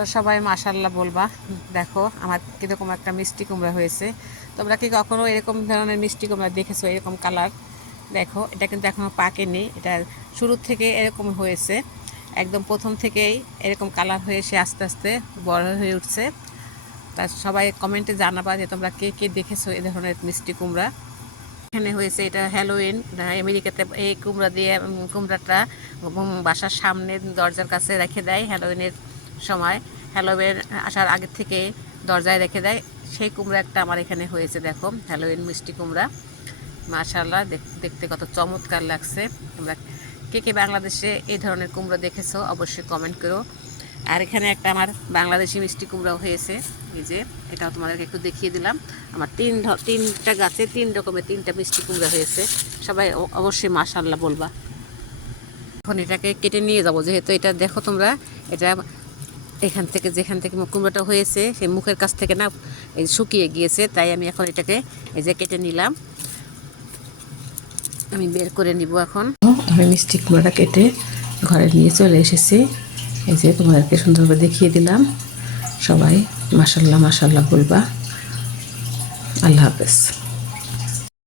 তোমরা সবাই মাশাল্লাহ বলবা। দেখো, আমার কীরকম একটা মিষ্টি কুমড়া হয়েছে। তোমরা কি কখনো এরকম ধরনের মিষ্টি কুমড়া দেখেছ, এরকম কালার? দেখো, এটা কিন্তু এখনও পাকেনি। এটা শুরু থেকে এরকম হয়েছে। একদম প্রথম থেকেই এরকম কালার হয়ে সে আস্তে আস্তে বড় হয়ে উঠছে। তা সবাই কমেন্টে জানাবা যে তোমরা কে কে দেখেছ এ ধরনের মিষ্টি কুমড়া। এখানে হয়েছে এটা হ্যালোইন আমেরিকাতে এই কুমড়া দিয়ে কুমড়াটা বাসার সামনে দরজার কাছে রেখে দেয়। হ্যালোইনের সময় হ্যালোইন আসার আগে থেকে দরজায় রেখে দেয়। সেই কুমড়া একটা আমার এখানে হয়েছে, দেখো হ্যালোইন মিষ্টি কুমড়া। মাশাল্লাহ দেখতে কত চমৎকার লাগছে। তোমরা কে কে বাংলাদেশে এই ধরনের কুমড়ো দেখেছ অবশ্যই কমেন্ট করো। আর এখানে একটা আমার বাংলাদেশি মিষ্টি কুমড়াও হয়েছে, এই যে, এটাও তোমাদেরকে একটু দেখিয়ে দিলাম। আমার তিন তিনটা গাছে তিন রকমের তিনটা মিষ্টি কুমড়া হয়েছে, সবাই অবশ্যই মাশাল্লাহ বলবা। এখন এটাকে কেটে নিয়ে যাব, যেহেতু এটা দেখো তোমরা, এটা এখান থেকে, যেখান থেকে কুমড়োটা হয়েছে, সেই মুখের কাছ থেকে না শুকিয়ে গিয়েছে, তাই আমি এখন এটাকে এই যে কেটে নিলাম। আমি বের করে নিব এখন। আমি মিষ্টি কুমড়োটা কেটে ঘরে নিয়ে চলে এসেছি। এই যে তোমাদেরকে সুন্দরভাবে দেখিয়ে দিলাম। সবাই মাসাল্লাহ মাসাল্লাহ বলবা। আল্লাহ হাফেজ।